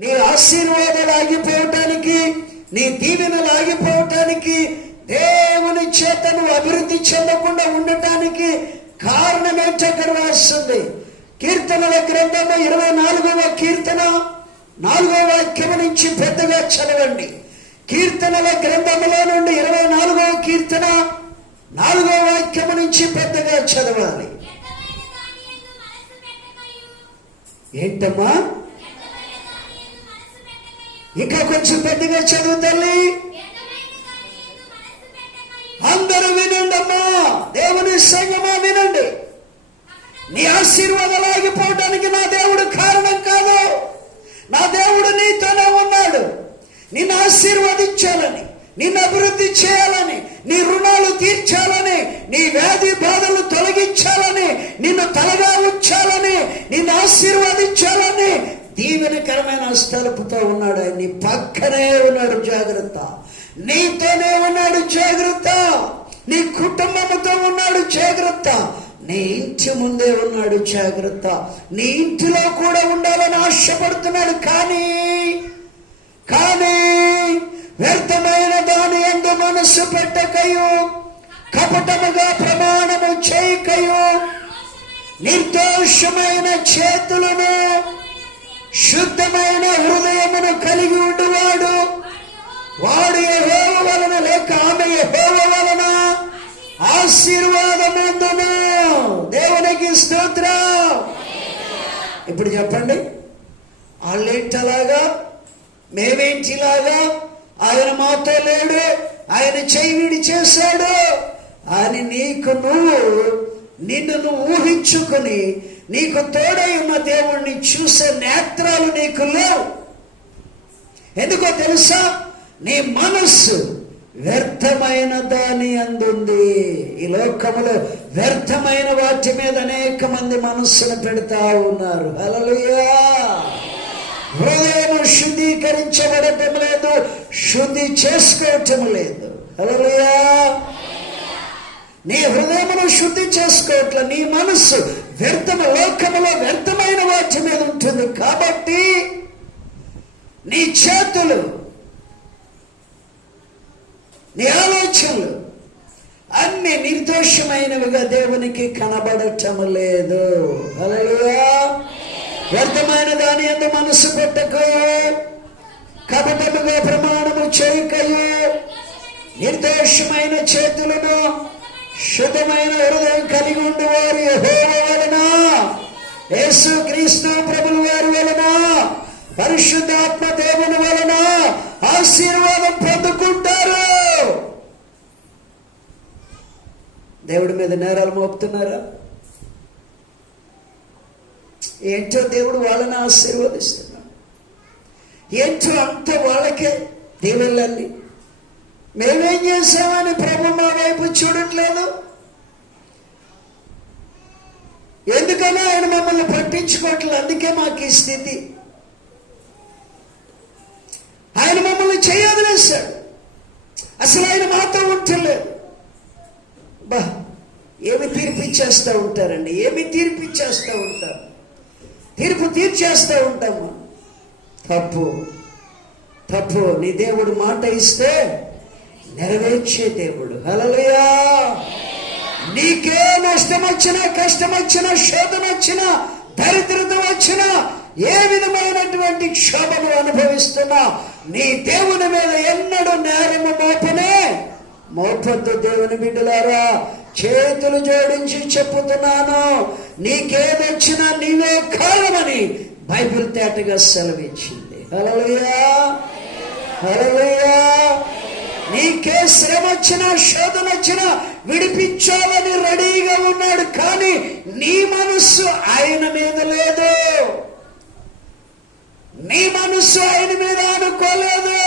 నీ ఆశీర్వాదాలు ఆగిపోవటానికి, నీ దీవెనలు ఆగిపోవటానికి, దేవుని చేత నువ్వు అభివృద్ధి చెందకుండా ఉండటానికి కారణం ఏంటో అక్కడ రాస్తుంది. కీర్తనల గ్రంథము 24వ కీర్తన 4వ వాక్యం నుంచి పెద్దగా చదవండి. కీర్తనల గ్రంథములో నుండి 24వ కీర్తన 4వ వాక్యం నుంచి పెద్దగా చదవాలి. ఏంటమ్మా? ఇంకా కొంచెం పెద్దగా చదువు తల్లి. అందరూ వినండి అమ్మా, దేవుని సంగమా వినండి. నీ ఆశీర్వాదాలు ఆగిపోవడానికి నా దేవుడు కారణం కాదు. నా దేవుడు నీతోనే ఉన్నాడు. నిన్ను ఆశీర్వదించాలని, నిన్ను అభివృద్ధి చేయాలని, నీ రుణాలు తీర్చాలని, నీ వ్యాధి బాధలు తొలగించాలని, నిన్ను తలగా ఉంచాలని, నిన్ను ఆశీర్వదించాలని దీవెనకరమైన హస్తాలతో ఉన్నాడు. ఆయన నీ పక్కనే ఉన్నాడు, జాగ్రత్త. నీతోనే ఉన్నాడు, జాగ్రత్త. నీ కుటుంబంతో ఉన్నాడు, జాగ్రత్త. నీ ఇంటి ముందే ఉన్నాడు, జాగ్రత్త. నీ ఇంటిలో కూడా ఉండాలని ఆశపడుతున్నాడు. కానీ వ్యర్థమైన దాని యందు మనస్సు పెట్టకయు, కపటముగా ప్రమాణము చేయకయు, నిర్దోషమైన చేతులను శుద్ధమైన హృదయమును కలిగి ఉండువాడు వాడు యెహోవా వలన లేక ఆమె యెహోవా వలన ఆశీర్వాదమందును. దేవునికి స్తోత్రం. ఇప్పుడు చెప్పండి, వాళ్ళేంటలాగా, మేమేంటిలాగా? ఆయన మాతో లేడు, ఆయన చెయ్యి చేశాడు అని నిన్ను నువ్వు ఊహించుకుని నీకు తోడై ఉన్న దేవుణ్ణి చూసే నేత్రాలు నీకు లేవు. ఎందుకో తెలుసా? నీ మనస్సు వ్యర్థమైన దాని అందుంది. ఈ లోకములో వ్యర్థమైన వాటి మీద అనేక మంది మనస్సును పెడతా ఉన్నారు. హల్లెలూయా. హృదయం శుద్ధీకరించబడటం లేదు, శుద్ధి చేసుకోవటం లేదు. హల్లెలూయా. నీ హృదయమును శుద్ధి చేసుకోవట్ల, నీ మనస్సు లోకములో వ్యర్థమైన వాటి మీద ఉంటుంది. కాబట్టి నీ చేతులు, నీ ఆలోచనలు అన్ని నిర్దోషమైనవిగా దేవునికి కనబడటం లేదు. హల్లెలూయా. వ్యర్థమైన దాని యందు మనసు పెట్టకయు, కపటముగా ప్రమాణము చేయకయు, నిర్దోషమైన చేతులను శుద్ధమైన హృదయం కలిగి ఉండేవారు యెహోవా వలన, యేసు క్రీస్తు ప్రభుల వారి వలన, పరిశుద్ధాత్మ దేవుని వలన ఆశీర్వాదం పొందుకుంటారు. దేవుడి మీద నేరాలు మోపుతున్నారా? ఏంటో దేవుడు వాళ్ళని ఆశీర్వదిస్తున్నాడు. ఏంటో అంత వాళ్ళకే దీవెనలన్నీ. మేమేం చేసామని ప్రభు మా వైపు చూడట్లేదు. ఎందుకని ఆయన మమ్మల్ని పట్టించుకోవట్లేదు. అందుకే మాకు ఈ స్థితి. ఆయన మమ్మల్ని చేయవదిలేశాడు. అసలు ఆయన మాతో ఉంటలేదు. ఏమి తీర్పిచ్చేస్తూ ఉంటారండి, ఏమి తీర్పిచ్చేస్తూ ఉంటారు, తీర్పు తీర్చేస్తూ ఉంటాము. తప్పు. నీ దేవుడు మాట ఇస్తే నెరవేర్చే దేవుడు. హల్లెలూయా. నీకే నష్టం వచ్చినా, కష్టం వచ్చినా, శోధన వచ్చినా, దరిద్రత వచ్చినా, ఏ విధమైనటువంటి క్షోభను అనుభవిస్తున్నా నీ దేవుని మీద ఎన్నడూ నేరము మోపొద్దు. దేవుని బిడ్డలారా, చేతులు జోడించి చెప్పుతున్నాను, నీకేదొచ్చినా నీవే కారణమని బైబిల్ తేటగా సెలవిచ్చింది. హల్లెలూయా. హల్లెలూయా. నీకే శ్రమ వచ్చినా, శోధన వచ్చినా విడిపించాలని రెడీగా ఉన్నాడు. కానీ నీ మనస్సు ఆయన మీద లేదు, నీ మనస్సు ఆయన మీద అనుకోలేదు.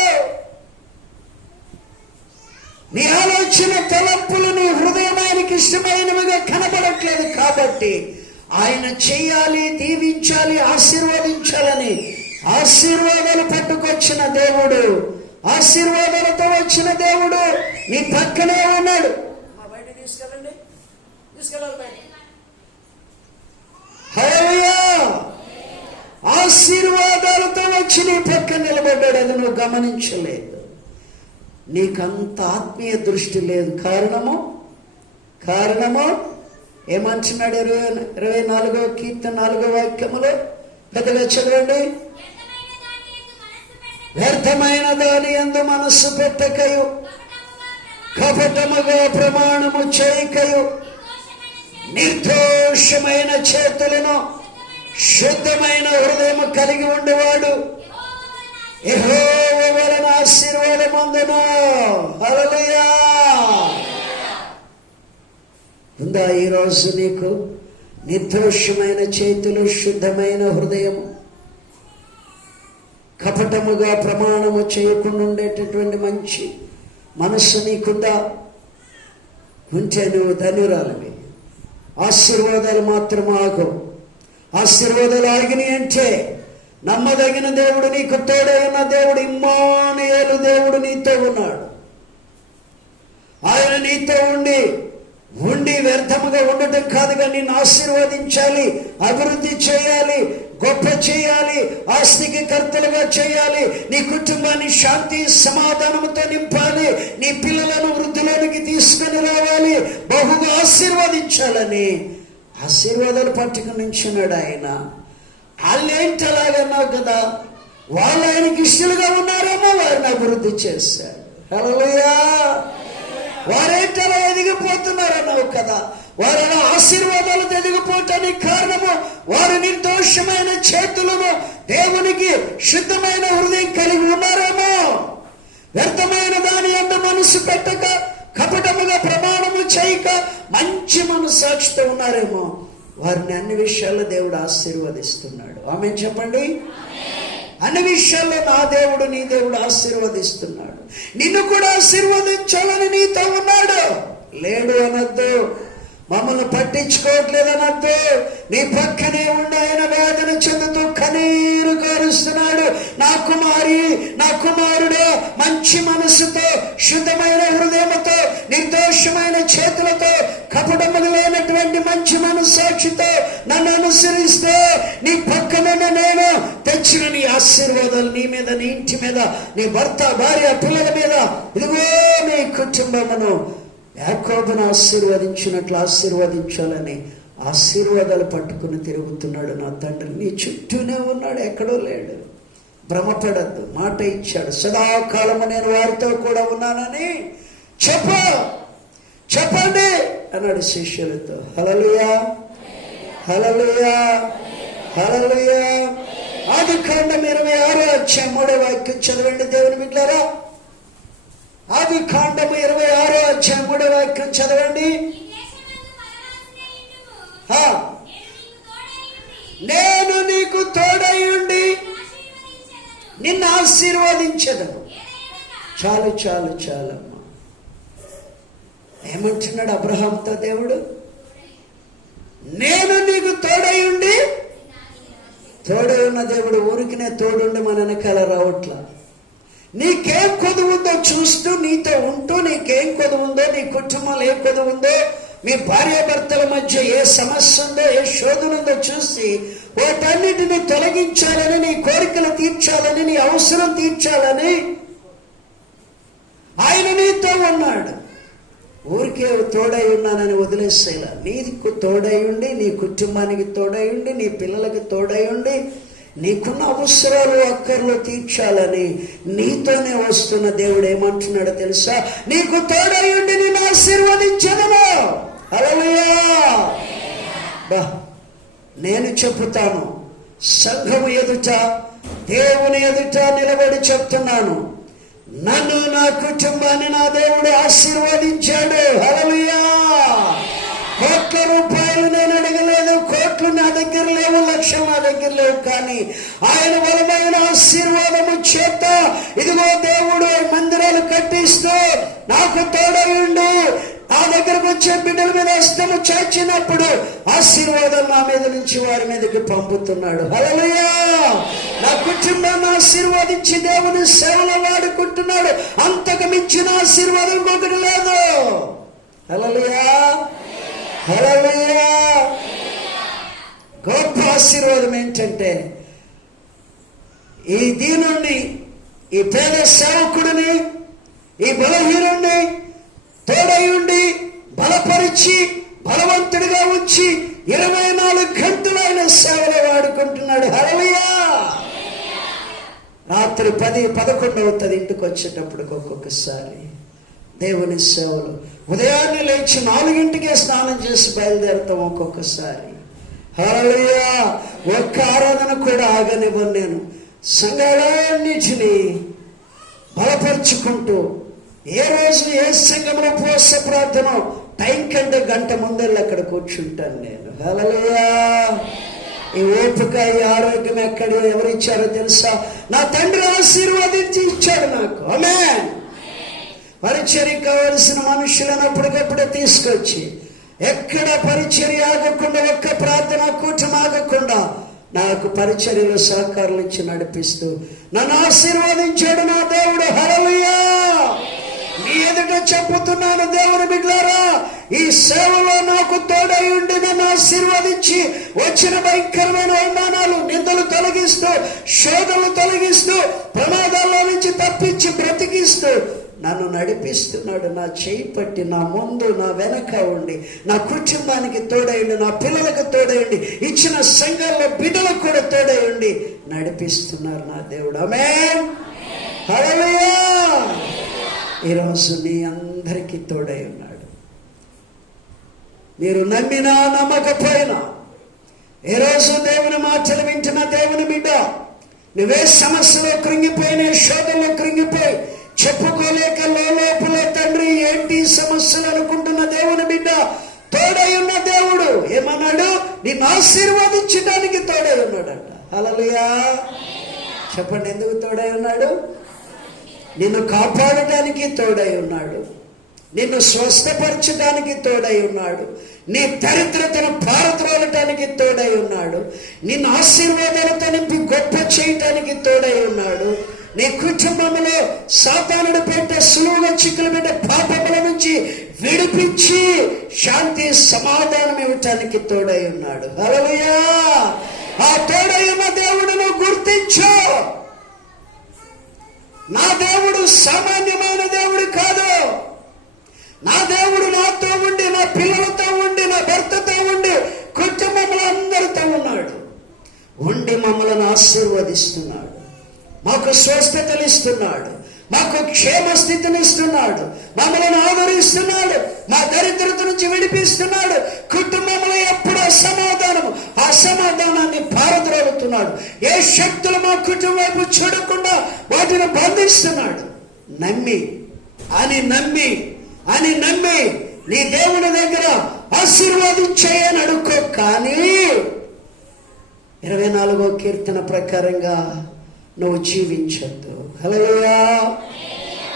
నీ ఆలోచన తలంపులు నీ హృదయానికి ఇష్టమైనవిగా కనబడట్లేదు. కాబట్టి ఆయన చెయ్యాలి, దీవించాలి, ఆశీర్వదించాలని ఆశీర్వాదాలు పట్టుకొచ్చిన దేవుడు, ఆశీర్వాదాలతో వచ్చిన దేవుడు నీ పక్కనే ఉన్నాడు. బయట తీసుకెళ్ళాలి బయట. హల్లెలూయా. ఆశీర్వాదాలతో వచ్చి నీ పక్క నిలబడ్డాడు. అది నువ్వు గమనించలేదు. నీకంత ఆత్మీయ దృష్టి లేదు. కారణము ఏమంటున్నాడు? 24వ కీర్తన 4వ వాక్యములో పెద్దగా చదవండి. వ్యర్థమైన దాని యందు మనస్సు పెట్టకయు, కపటముగా ప్రమాణము చేయకయు, నిర్దోషమైన చేతులను శుద్ధమైన హృదయము కలిగి ఉండేవాడు యెహోవా వలన ఆశీర్వాదముందును. హల్లెలూయా. ఉందా ఈరోజు నీకు నిర్దోషమైన చేతులు, శుద్ధమైన హృదయము, కపటముగా ప్రమాణము చేయకుండా ఉండేటటువంటి మంచి మనస్సు నీకుందా? ఉంటే నువ్వు ధన్యురాలివి. ఆశీర్వాదాలు మాత్రం ఆగు. ఆశీర్వాదాలు ఆగినాయి అంటే నమ్మదగిన దేవుడు, నీకు తోడే ఉన్న దేవుడు, ఇమ్మానుయేలు దేవుడు నీతో ఉన్నాడు. ఆయన నీతో ఉండి వ్యర్థముగా ఉండటం కాదుగా, నిన్ను ఆశీర్వదించాలి, అభివృద్ధి చేయాలి, గొప్ప చేయాలి, ఆస్తికి కర్తలుగా చేయాలి, నీ కుటుంబాన్ని శాంతి సమాధానంతో నింపాలి, నీ పిల్లలను వృద్ధిలోనికి తీసుకుని రావాలి, బహుగా ఆశీర్వదించాలని ఆశీర్వాదాలు పట్టుకుని నించున్నాడు ఆయన. వాళ్ళేంటి అలాగన్నావు కదా, వాళ్ళు ఆయనకి ఇష్టలుగా ఉన్నారేమో, వారిని అభివృద్ధి చేశాడు. హల్లెలూయా. వారేంటి అలా ఎదిగిపోతున్నారన్నావు కదా, వారు అలా ఆశీర్వాదాలతో ఎదిగిపోవటానికి కారణము వారు నిర్దోషమైన చేతులను, దేవునికి శుద్ధమైన హృదయం కలిగి ఉన్నారేమో, వ్యర్థమైన దాని యందు మనసు పెట్టక, కపటముగా ప్రమాణము చేయక, మంచి మనస్సాక్షితో ఉన్నారేమో, వారిని అన్ని విషయాల్లో దేవుడు ఆశీర్వదిస్తున్నాడు. ఆమేన్ చెప్పండి. అన్ని విషయాల్లో నా దేవుడు, నీ దేవుడు ఆశీర్వదిస్తున్నాడు. నిన్ను కూడా ఆశీర్వదించాలని నీతో ఉన్నాడు. లేడు అనొద్దు, మమ్మల్ని పట్టించుకోవట్లేదు అనొద్దు. నీ పక్కనే ఉండి ఆయన వేదన చెందుతూ కన్నీరు కారుస్తున్నాడు. నా కుమారి, నా కుమారుడు మంచి మనసుతో, శుద్ధమైన హృదయముతో, నిర్దోషమైన చేతులతో, కపటము లేనటువంటి మంచి మనస్సాక్షితో నన్ను అనుసరిస్తే నీ పక్కన నేను తెచ్చిన నీ ఆశీర్వాదాలు నీ మీద, నీ ఇంటి మీద, నీ భర్త, భార్య, పిల్లల మీద, ఇదిగో నీ కుటుంబమును యాకోబును ఆశీర్వదించినట్లు ఆశీర్వదించాలని ఆశీర్వాదాలు పట్టుకుని తిరుగుతున్నాడు నా తండ్రి. నీ చుట్టూనే ఉన్నాడు, ఎక్కడో లేడు. భ్రమపడద్దు. మాట ఇచ్చాడు, సదాకాలము నేను వారితో కూడా ఉన్నానని చెప్పండి అన్నాడు శిష్యులతో. హల్లెలూయా, హల్లెలూయా, హల్లెలూయా. ఆదికాండం 26వ అధ్యాయం 3వ వాక్యం చదవండి దేవుని బిడ్డలారా. ఆదికాండం 26వ అధ్యాయం 3వ వాక్యం చదవండి. నేను నీకు తోడై ఉండి నిన్ను ఆశీర్వదించదను. చాలు చాలు చాలమ్మా. ఏమంటున్నాడు అబ్రహాంతో దేవుడు? నేను నీకు తోడై ఉండి. తోడై ఉన్న దేవుడు ఊరికినే తోడుండి మన వెనకాల రావట్లా. నీకేం కొదువుందో చూస్తూ, నీతో ఉంటూ, నీకేం కొదువుందో, నీ కుటుంబంలో ఏం కొదువుందో, మీ భార్యాభర్తల మధ్య ఏ సమస్య ఉందో, ఏ శోధన ఉందో చూసి వాటన్నిటిని తొలగించాలని, నీ కోరికలు తీర్చాలని, నీ అవసరం తీర్చాలని ఆయన నీతో ఉన్నాడు. ఊరికే తోడై ఉన్నానని వదిలేసేలా, నీకు తోడై ఉండి, నీ కుటుంబానికి తోడై ఉండి, నీ పిల్లలకి తోడై ఉండి, నీకున్న అవసరాలు అక్కర్లు తీర్చాలని నీతోనే వస్తున్న దేవుడు ఏమంటున్నాడో తెలుసా? నీకు తోడై ఉండి నిన్ను ఆశీర్వదించదను. హల్లెలూయా. నేను చెబుతాను, సంఘము ఎదుట, దేవుని ఎదుట నిలబడి చెప్తున్నాను, నన్ను, నా కుటుంబాన్ని నా దేవుడు ఆశీర్వదించాడు. హల్లెలూయా. కోట్ల రూపాయలు నేను అడగలేదు, కోట్లు నా దగ్గర లేవు, లక్షలు నా దగ్గర లేవు, కానీ ఆయన బలమైన ఆశీర్వాదము చేత ఇదిగో దేవుడు మందిరాలు కట్టిస్తూ నాకు తోడయుండు నా దగ్గరకు వచ్చే బిడ్డల మీద హస్తము చాచినప్పుడు ఆశీర్వాదం నా మీద నుంచి వారి మీదకి పంపుతున్నాడు. హల్లెలూయా. నా కుటుంబాన్ని ఆశీర్వదించి దేవుని సేవలో వాడుకుంటున్నాడు. అంతకు మించిన ఆశీర్వాదం ఒకటి లేదు. హల్లెలూయా, హల్లెలూయా. గొప్ప ఆశీర్వాదం ఏంటంటే ఈ దీనుణ్ణి, ఈ పేద సేవకుడిని, ఈ బలహీనుణ్ణి తోడయుండి బలపరిచి బలవంతుడిగా ఉంచి 24 గంటలు ఆయన సేవలో వాడుకుంటున్నాడు. హల్లెలూయా. రాత్రి 10-11 అవుతుంది ఇంటికి వచ్చేటప్పటికి. ఒక్కొక్కసారి దేవుని సేవలు ఉదయాన్నే లేచి 4ంటికే స్నానం చేసి బయలుదేరుతాం ఒక్కొక్కసారి. హల్లెలూయా. ఒక్క ఆరాధన కూడా ఆగనివ్వను నేను. సంఘాలన్నిటినీ బలపరుచుకుంటూ ఏ రోజు ఏ సంఘంలో ఉపవాస ప్రార్థన టైం కంటే గంట ముందెళ్ళి అక్కడ కూర్చుంటాను నేను. హల్లెలూయా. ఈ ఓపిక, ఈ ఆరోగ్యం ఎక్కడ ఎవరిచ్చారో తెలుసా? నా తండ్రి ఆశీర్వదించి ఇచ్చాడు నాకు. ఆమేన్. పరిచర్య కావలసిన మనుషులను అప్పటికప్పుడే తీసుకొచ్చి ఎక్కడ పరిచర్య ఆగకుండా, ఒక్క ప్రార్థన కూటమి ఆగకుండా నాకు పరిచర్యలో సహకారాలు ఇచ్చి నడిపిస్తూ నన్ను ఆశీర్వదించాడు నా దేవుడు. హల్లెలూయా. మీ ఎదుట చెప్పుతున్నాను దేవుని బిడ్డలారా, ఈ సేవలో నాకు తోడై ఉండి నన్ను ఆశీర్వదించి వచ్చిన భయంకరమైన అవమానాలు, నిందలు తొలగిస్తూ, శోధనలు తొలగిస్తూ, ప్రమాదాల నుంచి తప్పించి బ్రతికిస్తూ నన్ను నడిపిస్తున్నాడు. నా చేయి పట్టి నా ముందు నా వెనక ఉండి నా కుటుంబానికి తోడైండి, నా పిల్లలకు తోడైండి, ఇచ్చిన సంఘాల్లో బిడ్డలకు కూడా తోడైండి నడిపిస్తున్నారు నా దేవుడు. ఆమేన్. హల్లెలూయా. ఈరోజు మీ అందరికీ తోడై ఉన్నాడు. మీరు నమ్మినా నమ్మకపోయినా, ఈరోజు దేవుని మాటలు వింటున్న దేవుని బిడ్డ, నువ్వే సమస్యలో కృంగిపోయిన, శోధనలో కృంగిపోయి చెప్పుకోలేక లోపల తండ్రి ఏంటి సమస్యలు అనుకుంటున్న దేవుని బిడ్డ, తోడై ఉన్న దేవుడు ఏమన్నాడు? నిన్ను ఆశీర్వదించడానికి తోడై ఉన్నాడట. హల్లెలూయా. చెప్పండి, ఎందుకు తోడై ఉన్నాడు? నిన్ను కాపాడటానికి తోడై ఉన్నాడు, నిన్ను స్వస్థపరచడానికి తోడై ఉన్నాడు, నీ దరిద్రతను పారద్రోలటానికి తోడై ఉన్నాడు, నిన్ను ఆశీర్వాదాలతో నింపి గొప్ప చేయటానికి తోడై ఉన్నాడు, నీ కుటుంబంలో సాతానుడు పెట్టే సులువుగా చిక్కులు పెట్టే పాపముల నుంచి విడిపించి శాంతి సమాధానం ఇవ్వటానికి తోడై ఉన్నాడు. హల్లెలూయా. ఆ తోడై ఉన్న దేవుడును గుర్తించు. నా దేవుడు సామాన్యమైన దేవుడు కాదు. నా దేవుడు నాతో ఉండి, నా పిల్లలతో ఉండి, నా భర్తతో ఉండి, కుటుంబంలో అందరితో ఉన్నాడు. ఉండి మమ్మల్ని ఆశీర్వదిస్తున్నాడు, మాకు స్వస్థతలు ఇస్తున్నాడు, మాకు క్షేమ స్థితిని ఇస్తున్నాడు, మమ్మల్ని ఆదరిస్తున్నాడు, మా దరిద్రత నుంచి విడిపిస్తున్నాడు. కుటుంబంలో ఎప్పుడూ సమాధానము, ఆ సమాధానాన్ని పారద్రోలుతున్నాడు. ఏ శక్తులు మా కుటుంబం వైపు చూడకుండా వాటిని బంధిస్తున్నాడు. నమ్మి నీ దేవుని దగ్గర ఆశీర్వాదించేయని అడుక్కో. కానీ 24వ కీర్తన ప్రకారంగా నువ్వు జీవించద్దు. హల్లెలూయా.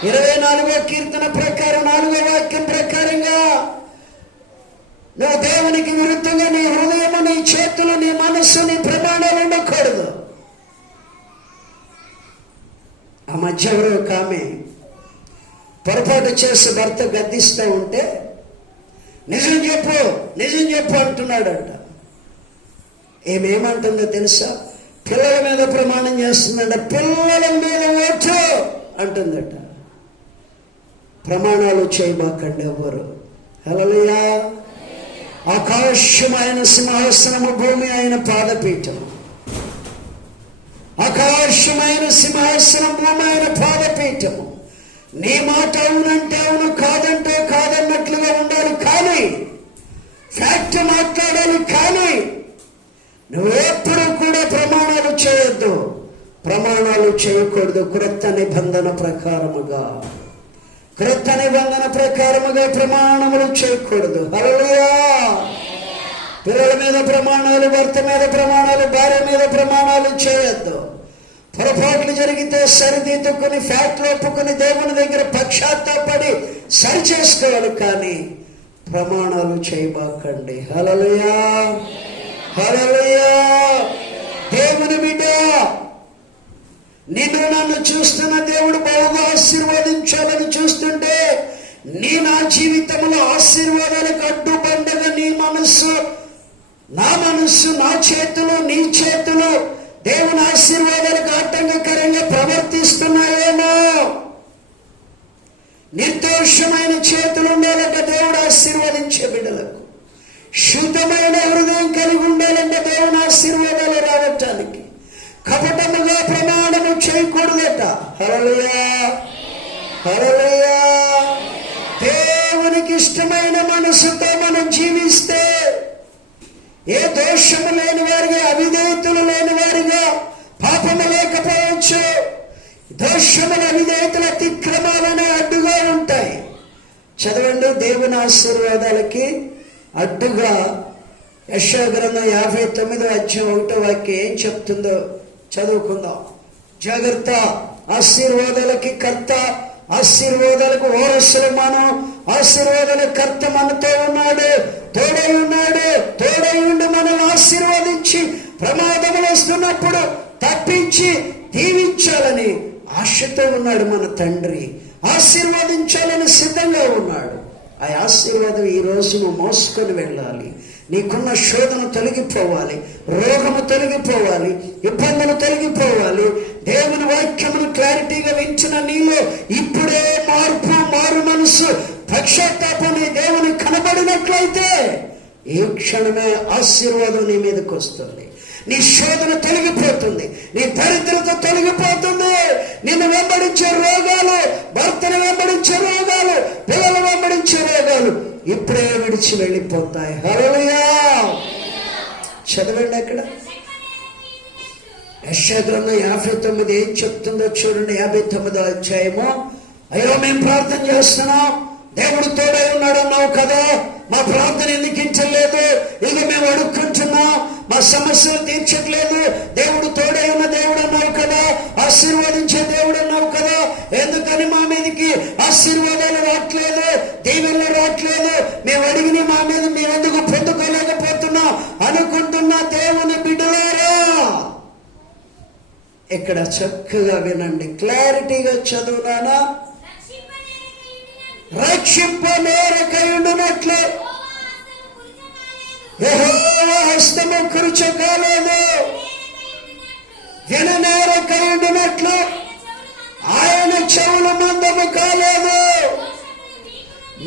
24వ కీర్తన ప్రకారం 4వ వాక్యం ప్రకారంగా నువ్వు దేవునికి విరుద్ధంగా నీ హృదయం, నీ చేతులు, నీ మనస్సు, నీ ప్రమాణాలు ఉండకూడదు. ఆ మధ్య ఎవరో ఒక ఆమె పొరపాటు చేసి భర్త గద్దిస్తూ ఉంటే నిజం చెప్పు అంటున్నాడంట. ఏమేమంటుందో తెలుసా? పిల్లల మీద ప్రమాణం చేస్తుందంట. పిల్లల మీద ఓటు అంటుందట. ప్రమాణాలు చేయబాకండి ఎవరు. హల్లెలూయా. ఆకాశం ఆయన సింహాసనము, భూమి ఆయన పాదపీఠం. ఆకాశమైన సింహాసనం, భూమి ఆయన పాదపీఠము. నీ మాట అవునంటే అవును, కాదంటే కాదన్నట్లుగా ఉండాలి. కానీ ఫ్యాక్ట్ మాట్లాడాలి. కానీ నువ్వెప్పుడు కూడా ప్రమాణాలు చేయొద్దు, ప్రమాణాలు చేయకూడదు. క్రొత్త నిబంధన ప్రకారముగా ప్రమాణములు చేయకూడదు. హల్లెలూయా. పిల్లల మీద ప్రమాణాలు, భర్త మీద ప్రమాణాలు, భార్య మీద ప్రమాణాలు చేయొద్దు. పొరపాట్లు జరిగితే సరిదిద్దుకుని, ఫ్యాక్ట్లు ఒప్పుకుని దేవుని దగ్గర పశ్చాత్తాపడి సరి చేసుకోవాలి. కానీ ప్రమాణాలు చేయబాకండి. హల్లెలూయా. హల్లెలూయా. దేవుని బిడ్డ, నిన్ను నన్ను చూస్తున్న దేవుడు బాగా ఆశీర్వదించాలని చూస్తుంటే, నా జీవితంలో ఆశీర్వాదాలకు అడ్డుబండగా నీ మనస్సు, నా మనస్సు, నా చేతులు, నీ చేతులు దేవుని ఆశీర్వాదాలకు ఆటంకకరంగా ప్రవర్తిస్తున్నాయేమో. నిర్దోషమైన చేతులు ఉండాలంట దేవుడు ఆశీర్వదించే బిడ్డలకు. శుద్ధమైన హృదయం కలిగి ఉండాలంటే దేవుని ఆశీర్వాదాలు రావటానికి. కపటముగా ప్రమాణము చేయకూడదట. హల్లెలూయా, హల్లెలూయా. దేవునికి ఇష్టమైన మనసుతో మనం జీవిస్తే ఏ దోషము లేని వారిగా, అవిధేయతలు లేని వారిగా, పాపము లేకపోవచ్చు. దోషముల, అవిధేయతల, అతిక్రమాలనే అడ్డుగా ఉంటాయి. చదవండి, దేవుని ఆశీర్వాదాలకి అడ్డుగా యెషయా గ్రంథం 59:1 ఏం చెప్తుందో చదువుకుందాం. జాగ్రత్త. ఆశీర్వాదాలకి కర్త, ఆశీర్వాదాలకు వారసులు మనం. ఆశీర్వాదాల కర్త మనతో ఉన్నాడు, తోడై ఉన్నాడు. తోడై ఉండి మనం ఆశీర్వదించి ప్రమాదములు వస్తున్నప్పుడు తప్పించి దీవించాలని ఆశతో ఉన్నాడు మన తండ్రి. ఆశీర్వదించాలని సిద్ధంగా ఉన్నాడు. ఆ ఆశీర్వాదం ఈ రోజు నువ్వు మోసుకొని వెళ్ళాలి. నీకున్న శోధన తొలగిపోవాలి, రోగము తొలగిపోవాలి, ఇబ్బందులు తొలగిపోవాలి. దేవుని వాక్యమును క్లారిటీగా వించిన నీలో ఇప్పుడే మార్పు, మారు మనసు, పశ్చాత్తాపం నీ దేవుని కనబడినట్లయితే ఈ క్షణమే ఆశీర్వాదం నీ మీదకి వస్తుంది. నీ శోధన తొలగిపోతుంది, నీ దరిద్రత తొలగిపోతుంది. నిన్ను వెంబడించే రోగాలు, భర్తను వెంబడించే రోగాలు, పిల్లలు వెంబడించే రోగాలు ఇప్పుడే విడిచి వెళ్ళిపోతాయి. హల్లెలూయా. చదవండి అక్కడ యెషయా గ్రంథం 59 ఏం చెప్తుందో చూడండి. 59వ అధ్యాయము. అయ్యో, మేము ప్రార్థన చేస్తున్నాం, దేవుడు తోడై ఉన్నాడు అన్నావు కదా, మా ప్రార్థన ఎందుకు ఇంచలేదు? ఇక మేము అడుక్కుంటున్నాం, మా సమస్యలు తీర్చట్లేదు. దేవుడు తోడై ఉన్న దేవుడు అన్నావు కదా, ఆశీర్వదించే దేవుడు అన్నావు కదా, ఎందుకని మా మీదకి ఆశీర్వాదాలు రావట్లేదు, దీవెనలు రావట్లేదు? మేము అడిగిన మా మీద మేమెందుకు పొందుకోలేకపోతున్నాం అనుకుంటున్నా దేవుని బిడ్డలారా, ఇక్కడ చక్కగా వినండి, క్లారిటీగా చదువునానా. రక్షింపనేరకయుండునట్లు యెహోవా హస్తము కురుచ కాలేదు, విననేరకయుండునట్లు ఆయన చెవులు మందము కాలేదు.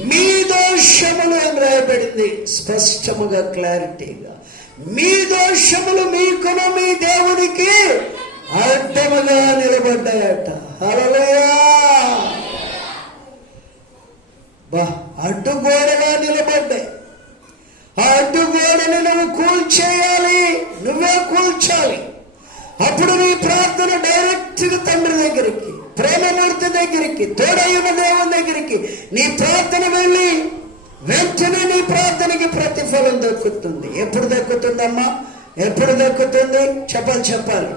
మీ దోషములు అని రాయబడింది స్పష్టముగా, క్లారిటీగా. మీ దోషములు మీకును మీ దేవునికి అడ్డముగా నిలబడ్డాయట. హల్లెలూయా. అడ్డుగోడగా నిలబడ్డాయి. ఆ అడ్డుగోడను నువ్వు కూల్చేయాలి, నువ్వే కూల్చాలి. అప్పుడు నీ ప్రార్థన డైరెక్ట్ గా తండ్రి దగ్గరికి, ప్రేమమూర్తి దగ్గరికి, తోడైన దేవుని దగ్గరికి నీ ప్రార్థన వెళ్ళి వెంటనే నీ ప్రార్థనకి ప్రతిఫలం దక్కుతుంది. ఎప్పుడు దక్కుతుందమ్మా? ఎప్పుడు దక్కుతుంది? చెప్పాలి.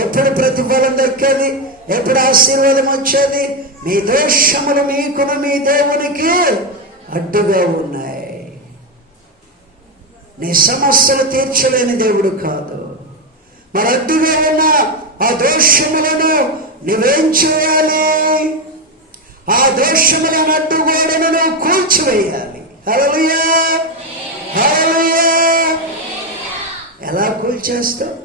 ఎప్పుడు ప్రతిఫలం దక్కేది? ఎప్పుడు ఆశీర్వాదం వచ్చేది? మీ దోషములు మీకును మీ దేవునికి అడ్డుగా ఉన్నాయి. నీ సమస్యలు తీర్చలేని దేవుడు కాదు. మరి అడ్డుగా ఉన్న ఆ దోషములను నువ్వేం చేయాలి? ఆ దోషములను, అడ్డుగోడను నువ్వు కూల్చివేయాలి. హల్లెలూయా, హల్లెలూయా. ఎలా కూల్చేస్తావు?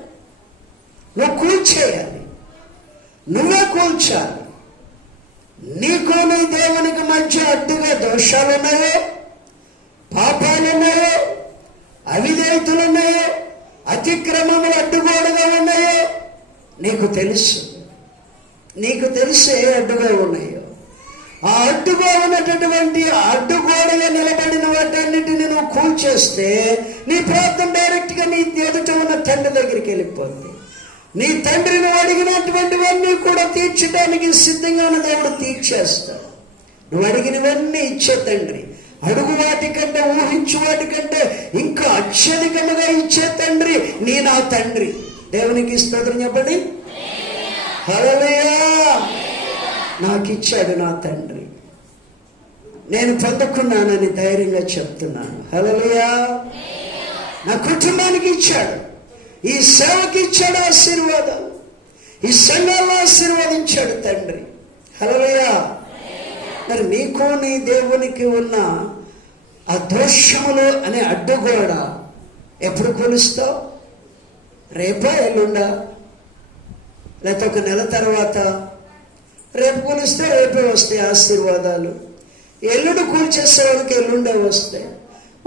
నువ్వు కూల్చేయాలి, నువ్వే కూల్చాలి. నీకు నీ దేవునికి మధ్య అడ్డుగా దోషాలున్నాయో, పాపాలున్నాయో, అవిధేయతలున్నాయో, అతిక్రమములు అడ్డుగోడగా ఉన్నాయో నీకు తెలుసు. నీకు తెలుసు ఏ అడ్డుగా ఉన్నాయో. ఆ అడ్డుగా ఉన్నటువంటి అడ్డుగోడగా నిలబడిన వాటన్నిటిని నువ్వు కూల్చేస్తే నీ ప్రార్థన డైరెక్ట్ గా నీ ఎదుట ఉన్న తండ్రి దగ్గరికి వెళ్ళిపోతుంది. నీ తండ్రిని అడిగినటువంటివన్నీ కూడా తీర్చడానికి సిద్ధంగా ఉన్న దేవుడు తీర్చేస్తాడు. నువ్వు అడిగినవన్నీ ఇచ్చే తండ్రి, అడుగు వాటికంటే, ఊహించు వాటికంటే ఇంకా అత్యధికముగా ఇచ్చే తండ్రి నా తండ్రి. దేవునికి స్తోత్రం చెప్పండి. హల్లెలూయా. నాకు ఇచ్చాడు నా తండ్రి, నేను పొందుకున్నానని ధైర్యంగా చెప్తున్నాను. హల్లెలూయా. నా కుటుంబానికి ఇచ్చాడు, ఈ సేవకి ఇచ్చాడు ఆశీర్వాదం, ఈ సంఘాలను ఆశీర్వదించాడు తండ్రి. హల్లెలూయా. మరి నీకు నీ దేవునికి ఉన్న ఆ దోషములు అనే అడ్డుగోడ ఎప్పుడు కూలుస్తావు? రేపా, ఎల్లుండా? లేకపోతే ఒక నెల తర్వాత, రేపు కూలిస్తే రేపే వస్తాయి ఆశీర్వాదాలు, ఎల్లుండి కూల్చేసేవాడికి ఎల్లుండే వస్తాయి,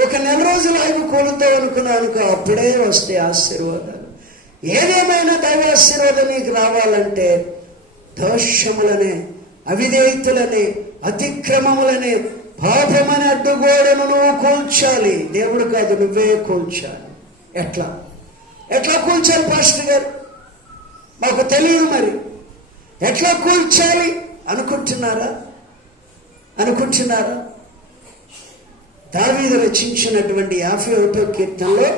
ఒక నెల రోజులు ఆయన కూలుతావు అనుకున్నానుకో అప్పుడే వస్తాయి ఆశీర్వాదాలు. ఏదేమైనా దైవ ఆశీర్వాదం నీకు రావాలంటే దోషములనే, అవిధేయతలనే, అతిక్రమములనే, పాపమనే అడ్డుగోడను నువ్వు కూల్చాలి. దేవుడు కాదు, నువ్వే కూల్చాలి. ఎట్లా కూల్చాలి పాస్టర్ గారు? మాకు తెలియదు. మరి ఎట్లా కూల్చాలి అనుకుంటున్నారా? దావీదు రచించినటువంటి 51వ కీర్తనలో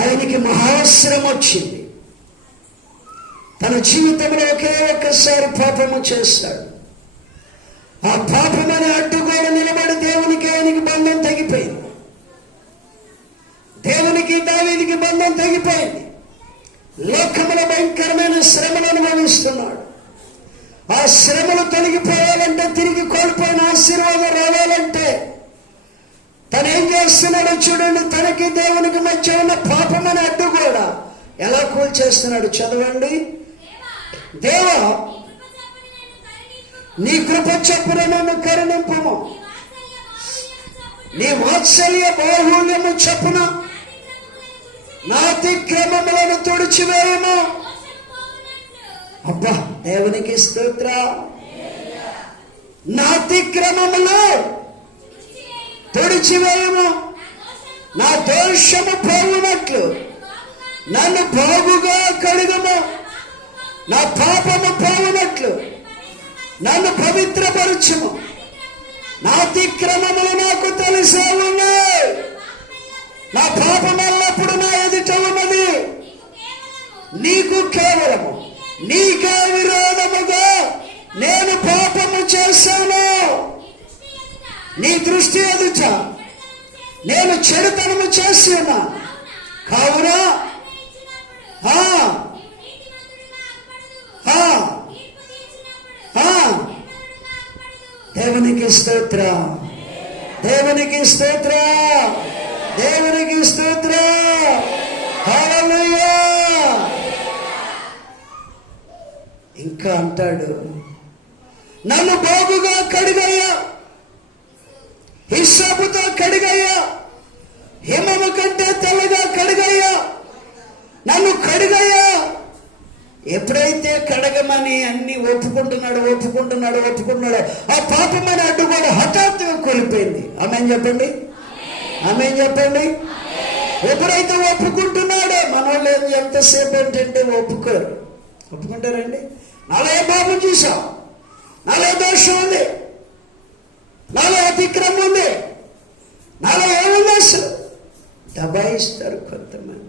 ఆయనకి మహాశ్రమ వచ్చింది. తన జీవితంలో ఒకే ఒక్కసారి పాపము చేస్తాడు. ఆ పాపమనే అడ్డుగోడ నిలబడి దేవునికి ఆయనకి బంధం తెగిపోయింది. దేవునికి దావీదుకి బంధం తెగిపోయింది. లోకముల భయంకరమైన శ్రమలు అనుభవిస్తున్నాడు. ఆ శ్రమలు తొలగిపోవాలంటే, తిరిగి కోల్పోయిన ఆశీర్వాదం రావాలంటే తనేం చేస్తున్నాడో చూడండి. తనకి దేవునికి మధ్య ఉన్న పాపమనే అడ్డుగోడ ఎలా కూల్చేస్తున్నాడు చదవండి. దేవా, నీ కృప చొప్పున నన్ను కరుణింపుము, నీ వాత్సల్య బాహుళ్యము చొప్పున నా అతిక్రమములను తుడిచివేయము. అబ్బా, దేవునికి స్తోత్రం. నా అతిక్రమములు తుడిచివేయము, నా దోషము పోవునట్లు నన్ను బాగుగా కడుగుము, నా పాపము పోవునట్లు నన్ను పవిత్రపరచుము. నా అతిక్రమములు నాకు తెలిసే ఉన్నాయి, నా పాపం ఎల్లప్పుడు నా ఎదుట ఉన్నది. నీకు కేవలము నీకే విరోధముగా నేను పాపము చేశాను. నీ దృష్టి ఎదుట నేను చెడుతనము చేసి ఉన్నా. కావున దేవునికి స్తోత్రం, దేవునికి స్తోత్రం, దేవునికి స్తోత్రం. హల్లెలూయా. ఇంకా అంటాడు, నన్ను బాగుగా కడిగయ్యా, హిస్సోపుతో కడిగయ్యా, హిమము కంటే తెల్లగా కడిగయ్యా, నన్ను కడిగయ్యా. ఎప్పుడైతే కడగమని అన్ని ఒప్పుకుంటున్నాడు, ఆ పాపమని అడ్డు కూడా హఠాత్తుగా కోల్పోయింది. ఆమేన్ చెప్పండి, ఆమేన్ చెప్పండి. ఎప్పుడైతే ఒప్పుకుంటున్నాడో, మనోళ్ళు ఎంతసేపు ఏంటంటే ఒప్పుకుంటారండి. నాలో ఏ పాపం చూసాం, నాలో దోషం ఉంది, నాలో అతిక్రమం ఉంది, నాలో ఏముంది అసలు. దబాయిస్తారు కొంతమంది.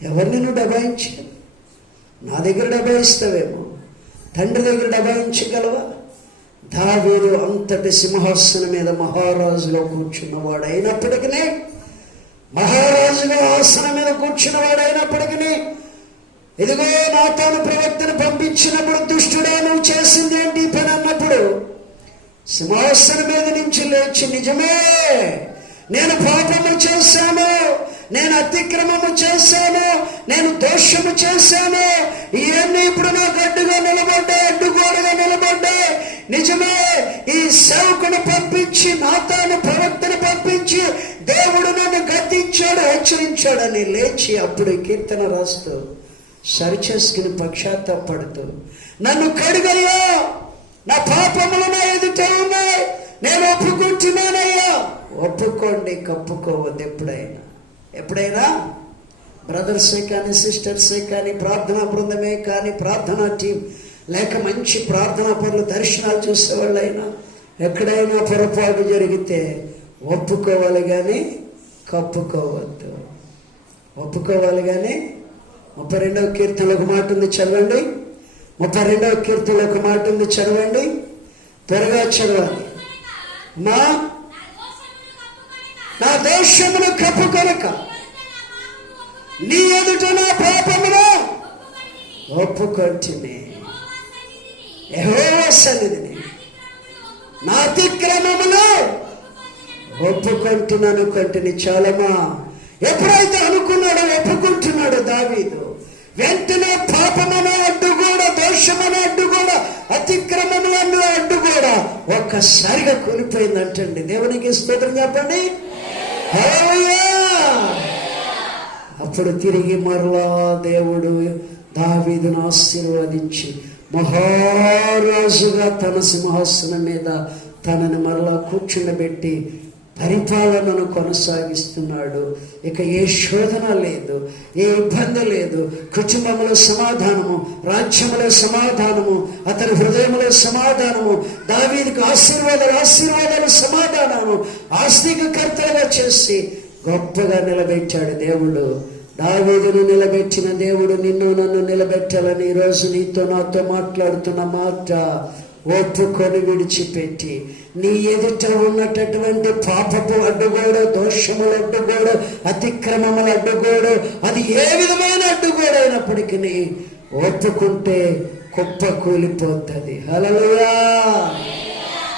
ఎవరిని నువ్వు డబాయించావు? నా దగ్గర డబాయిస్తావేమో, తండ్రి దగ్గర డబాయించగలవా? దావీదు అంతటి సింహాసనం మీద మహారాజుగా కూర్చున్నవాడు అయినప్పటికీ, మహారాజుగా ఆసనం మీద కూర్చున్నవాడు అయినప్పటికీ, ఇదిగో నాతాను ప్రవక్తను పంపించినప్పుడు, దుష్టుడా నువ్వు చేసింది ఏంటి పని అన్నప్పుడు, సింహాసనం మీద నుంచి లేచి, నిజమే నేను పాపము చేశాను, నేను అతిక్రమము చేశాను, నేను దోషము చేశాను, ఇవన్నీ ఇప్పుడు నాకు అడ్డుగా నిలబడ్డాయి, అడ్డుగోడగా నిలబడ్డాయి. నిజమే, ఈ సేవకుని పంపించి, నాతాను ప్రవక్తను పంపించి దేవుడు నన్ను గద్దించాడు, హెచ్చరించాడని లేచి అప్పుడు కీర్తన రాస్తూ, సరిచేసుకుని పశ్చాత్తాపడుతూ, నన్ను కడుగయ్యా, నా పాపములు నా ఎదుట ఉన్నాయి, నేను ఒప్పుకుంటున్నానయ్యా. ఒప్పుకోండి, కప్పుకోవద్దు. ఎప్పుడైనా బ్రదర్సే కానీ, సిస్టర్సే కానీ, ప్రార్థనా బృందమే కానీ, ప్రార్థనా టీం లేక మంచి ప్రార్థనా పనులు, దర్శనాలు చూసేవాళ్ళైనా ఎక్కడైనా పొరపాటు జరిగితే ఒప్పుకోవాలి కానీ కప్పుకోవద్దు. ఒప్పుకోవాలి కానీ 32వ కీర్తనలో ఒక మాట ఉంది, చదవండి. 32వ కీర్తనలో ఒక మాట ఉంది, చదవండి, త్వరగా చదవాలి. నా దోషమును కప్పుకొనక నీ ఎదుట నా పాపమును ఒప్పుకొంటిని, యెహోవా సన్నిధిని నా అతిక్రమమును ఒప్పుకొంటున్నాను. కొంటిని చాలమా. ఎప్పుడైతే కూడా ఒప్పుకుంటున్నాడు దావీదు. వెంటనే పాపమనే అడ్డు కూడా, దోషమనే అడ్డు కూడా, అతిక్రమములన్న అడ్డు కూడా ఒక్కసారిగా కూలిపోయిందంటండి. దేవునికి స్తోత్రం చెప్పండి. హల్లెలూయా. అప్పుడు తిరిగి మరలా దేవుడు దావీదును ఆశీర్వదించి మహారాజుగా తన సింహాసనం మీద తనని మరలా కూర్చుండబెట్టి పరిపాలనను కొనసాగిస్తున్నాడు. ఇక ఏ శోధన లేదు, ఏ ఇబ్బంది లేదు. కుటుంబంలో సమాధానము, రాజ్యములో సమాధానము, అతని హృదయంలో సమాధానము, దావీదుకు ఆశీర్వాదాలు సమాధానము ఆస్తిక కర్తగా చేసి గొప్పగా నిలబెట్టాడు దేవుడు. దావీదును నిలబెట్టిన దేవుడు నిన్ను నన్ను నిలబెట్టాలని ఈరోజు నీతో నాతో మాట్లాడుతున్న మాట ఒప్పుకొని విడిచిపెట్టి నీ ఎదుట ఉన్నటువంటి పాపపు అడ్డుగోడు, దోషముల అడ్డుగోడు, అతిక్రమముల అడ్డుగోడు, అది ఏ విధమైన అడ్డుగోడు అయినప్పటికీ ఒప్పుకుంటే కుప్ప కూలిపోతుంది. హల్లెలూయా.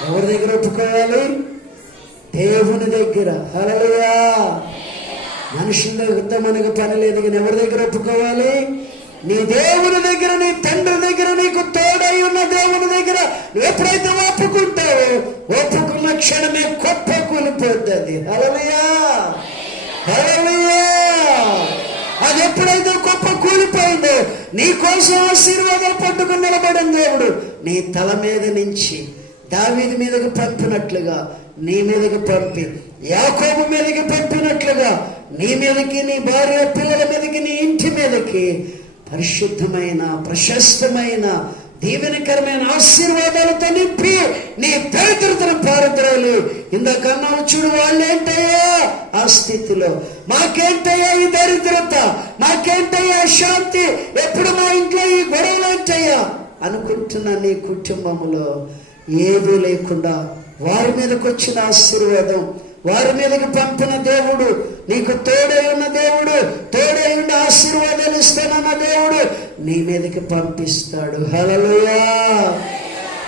ఎవరి దగ్గర ఒప్పుకోవాలి? దేవుని దగ్గర. హల్లెలూయా. మనుషుల దగ్గర మనకు పని లేదు, కానీ ఎవరి దగ్గర ఒప్పుకోవాలి? నీ దేవుని దగ్గర, నీ తండ్రి దగ్గర, నీకు తోడై ఉన్న దేవుని దగ్గర నువ్వు ఎప్పుడైతే ఒప్పుకుంటావో ఒప్పుకున్న క్షణమే కుప్ప కూలిపోతుంది. హల్లెలూయా. హల్లెలూయా. అది ఎప్పుడైతే కుప్ప కూలిపోయిందో నీ కోసం ఆశీర్వాదాలు పట్టుకుని నిలబడిన దేవుడు నీ తల మీద నుంచి దావీదు మీదకి పంపినట్లుగా నీ మీదకి పంపి, యాకోబు మీదకి పంపినట్లుగా నీ మీదకి, నీ భార్య పిల్లల మీదకి, నీ ఇంటి మీదకి పరిశుద్ధమైన, ప్రశస్తమైన, దీవెనకరమైన ఆశీర్వాదాలతో నింపి నీ దరిద్రతను పారద్రోలి. ఇందాకన్నా చూడు, వాళ్ళేంటయ్యా ఆ స్థితిలో, మాకేంటయ్యా ఈ దరిద్రత, మాకేంటయ్యా శాంతి, ఎప్పుడు మా ఇంట్లో ఈ గొడవలేంటయ్యా అనుకుంటున్న నీ కుటుంబంలో ఏదీ లేకుండా వారి మీదకి వచ్చిన ఆశీర్వాదం, వారి మీదకి పంపిన దేవుడు, నీకు తోడై ఉన్న దేవుడు, తోడై ఉండి ఆశీర్వాదాలు ఇస్తానన్న దేవుడు నీ మీదకి పంపిస్తాడు. హల్లెలూయా.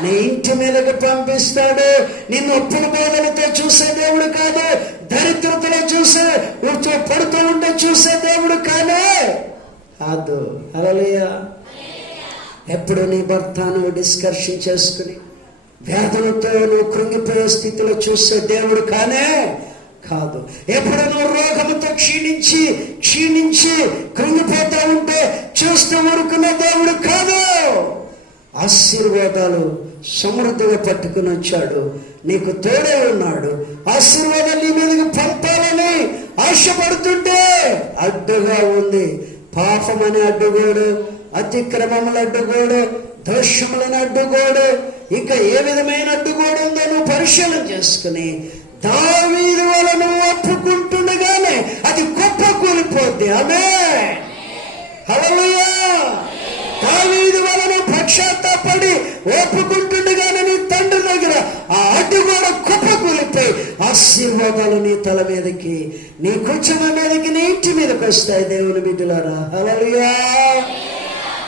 నీ ఇంటి మీదకి పంపిస్తాడు. నిన్ను ఒప్పుల బోధలతో చూసే దేవుడు కాదు, దరిద్రతలో చూసే పడుతూ ఉంటే చూసే దేవుడు కాదు. హల్లెలూయా. ఎప్పుడు నీ భర్త నువ్వు డిస్కషన్ చేసుకుని వేదనతో నువ్వు కృంగిపోయే స్థితిలో చూసే దేవుడు కానే కాదు. ఎప్పుడు నువ్వు రోగముతో క్షీణించి కృంగిపోతా ఉంటే చూస్తూ ఊరుకున్న దేవుడు కాదు. ఆశీర్వాదాలు సమృద్ధిగా పట్టుకుని వచ్చాడు, నీకు తోడే ఉన్నాడు. ఆశీర్వాదాలు నీ మీదకి పంపాలని ఆశపడుతుంటే అడ్డుగా ఉంది పాపమని అడ్డుగోడు, అతిక్రమముల అడ్డుగోడు, దోషములను అడ్డుగోడు, ఇంకా ఏ విధమైన అడ్డుగోడు ఉందో నువ్వు పరిశీలన చేసుకుని దావీదు వల్ల నువ్వు ఒప్పుకుంటుండగానే అది గొప్ప కూలిపోద్ది. ఆమేన్. హల్లెలూయా. దావీదు వల్ల నువ్వు పశ్చాత్తాపడి ఒప్పుకుంటుండగానే నీ తండ్రి దగ్గర ఆ అడ్డుగోడ గొప్ప కూలిపోయి ఆశీర్వాదాలు నీ తల మీదకి, నీ కుటుంబం మీదకి, నీ ఇంటి మీదకి వస్తాయి. దేవుని బిడ్డలారా, హల్లెలూయా.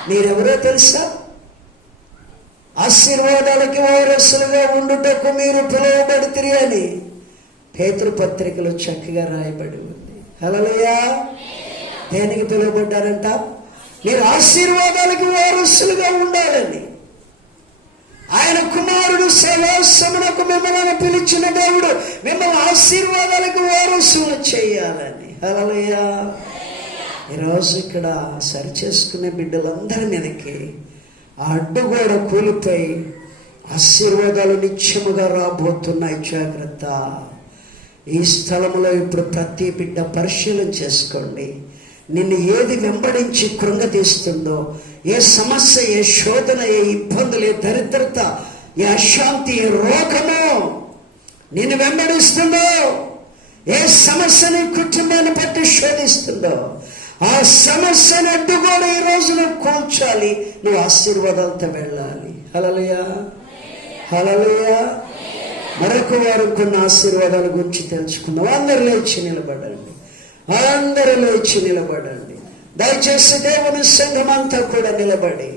మీరెవరో తెలుసా? ఆశీర్వాదాలకి వారసులుగా ఉండుటకు మీరు పిలువబడితిరి అని పేతురు పత్రికలో చక్కగా రాయబడి ఉంది. హల్లెలూయా. దేనికి పిలువబడ్డారంట? మీరు ఆశీర్వాదాలకి వారసులుగా ఉండాలని. ఆయన కుమారుడు సేవాసమునకు మిమ్మల్ని పిలిచిన దేవుడు మిమ్మల్ని ఆశీర్వాదాలకు వారసులు చేయాలని. హల్లెలూయా. ఈరోజు ఇక్కడ సరి చేసుకునే బిడ్డలందరి మీదకి ఆ అడ్డుగోడ కూలిపోయి ఆశీర్వాదాలు నిత్యముగా రాబోతున్నాయి. జాగ్రత్త. ఈ స్థలంలో ఇప్పుడు ప్రతి బిడ్డ పరిశీలన చేసుకోండి. నిన్ను ఏది వెంబడించి కృంగతీస్తుందో, ఏ సమస్య, ఏ శోధన, ఏ ఇబ్బందులు, ఏ దరిద్రత, ఏ అశాంతి, ఏ రోగము నిన్ను వెంబడిస్తుందో, ఏ సమస్యని కుటుంబాన్ని బట్టి శోధిస్తుందో, ఆ సమస్యను అడ్డుగోడ ఈ రోజు నువ్వు కూల్చాలి. నువ్వు ఆశీర్వాదాలతో వెళ్ళాలి. హల్లెలూయా. హల్లెలూయా. మరొక వారం కొన్ని ఆశీర్వాదాల గురించి తెలుసుకుందాం. అందరూ లేచి నిలబడండి. అందరూ లేచి నిలబడండి. దయచేసి దేవుని సంఘం అంతా కూడా నిలబడి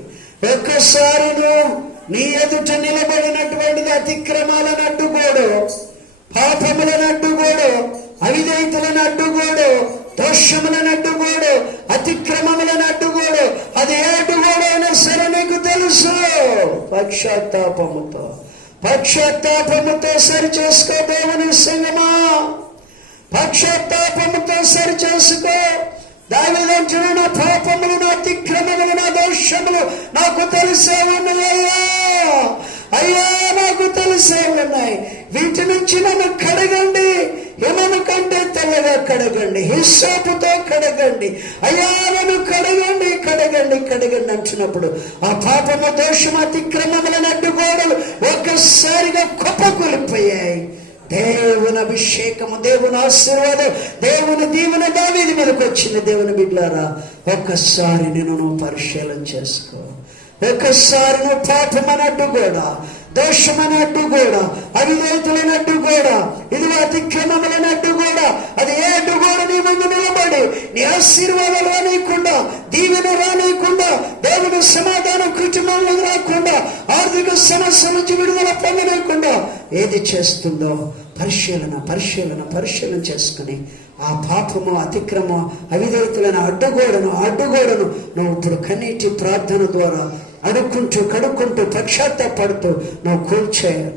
ఒక్కసారి నువ్వు నీ ఎదుట నిలబడినటువంటిది అతిక్రమాలను అడ్డుగోడు, పాపములను అడ్డుగోడు, అవిధేయతలను అడ్డుగోడు, దోషములను అడ్డుగోడు, అతిక్రమములను అడ్డుగోడు. అది ఏ అడ్డుగోడు అయినా సరే నీకు తెలుసు. పక్షాత్తాపముతో సరి చేసుకో దేవుని సంగమా. పక్షాత్తాపముతో సరి చేసుకో. దావీదంటున్న నా పాపములు, నా అతిక్రమములు, నా దోషములు నాకు తెలిసే ఉన్నాయ్యా. అయ్యా నాకు తెలిసే ఉన్నాయి. వీటి నుంచి నన్ను కడగండి, హిమము కంటే తెల్లగా కడగండి, హిస్సోపుతో కడగండి. అయ్యా నన్ను కడగండి కడగండి కడగండి అంటున్నప్పుడు ఆ పాపము, దోషము, అతిక్రమములను అడ్డుగోడలు ఒక్కసారిగా కుప్పకూలిపోయాయి. దేవుని అభిషేకము, దేవుని ఆశీర్వాదం, దేవుని దీవెన దావీదు మీదకి వచ్చింది. దేవుని బిడ్డలారా, ఒక్కసారి నేను పరిశీలన చేసుకో. ఒక్కసారి నువ్వు పాపమనట్టు కూడా, దోషమనట్టు కూడా, అవిధేయతలనట్టు కూడా, ఇది అతిక్రమములనట్టు కూడా, అది ఏ అడ్డు కూడా నీ ముందు నిలబడి నీ ఆశీర్వాదాలు రానియకుండా, దీవెన రానియకుండా, దేవుని సమాధానం కుటుంబంలో రాకుండా, ఆర్థిక సమస్య నుంచి విడుదల పొందలేకుండా ఏది చేస్తుందో పరిశీలన చేసుకుని ఆ పాపము, అతిక్రమ, అవిధేయతలను అడ్డుగోడను నువ్వు ఇప్పుడు కన్నీటి ప్రార్థన ద్వారా కడుక్కుంటూ పశ్చాత్తాపడుతూ నువ్వు కూల్చేయాలి.